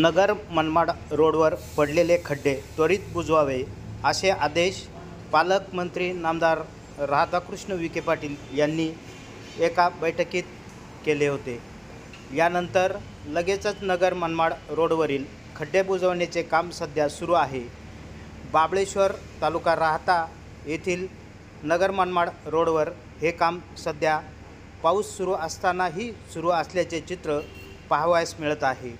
नगर मनमाड रोडवर पडलेले खड्डे त्वरित बुजवावे असे आदेश पालकमंत्री नामदार राधाकृष्ण विखे पाटील यांनी एका बैठकीत केले होते। यानंतर लगेचच नगर मनमाड रोडवरील खड्डे बुजवण्याचे काम सध्या सुरू आहे। बाबळेश्वर तालुका राहता येथील नगर मनमाड रोडवर हे काम सध्या पाऊस सुरू असतानाही सुरू असल्याचे चित्र पाहावयास मिळत आहे।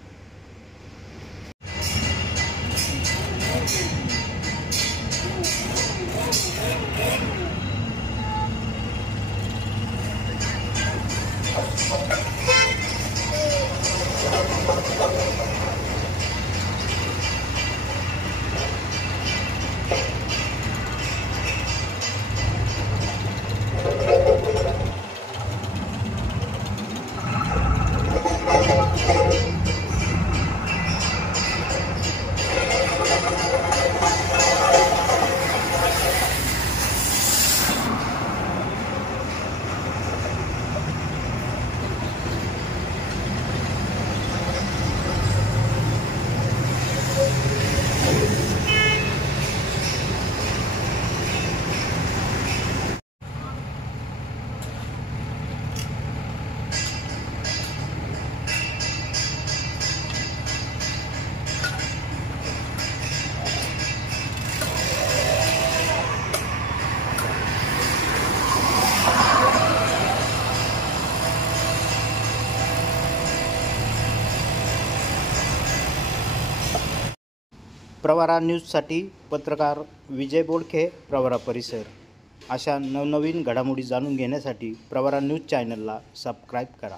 प्रवरा न्यूजसाठी पत्रकार विजय बोडखे, प्रवरा परिसर। अशा नवनवीन घडामोडी जाणून घेण्यासाठी प्रवरा न्यूज चॅनलला सबस्क्राईब करा।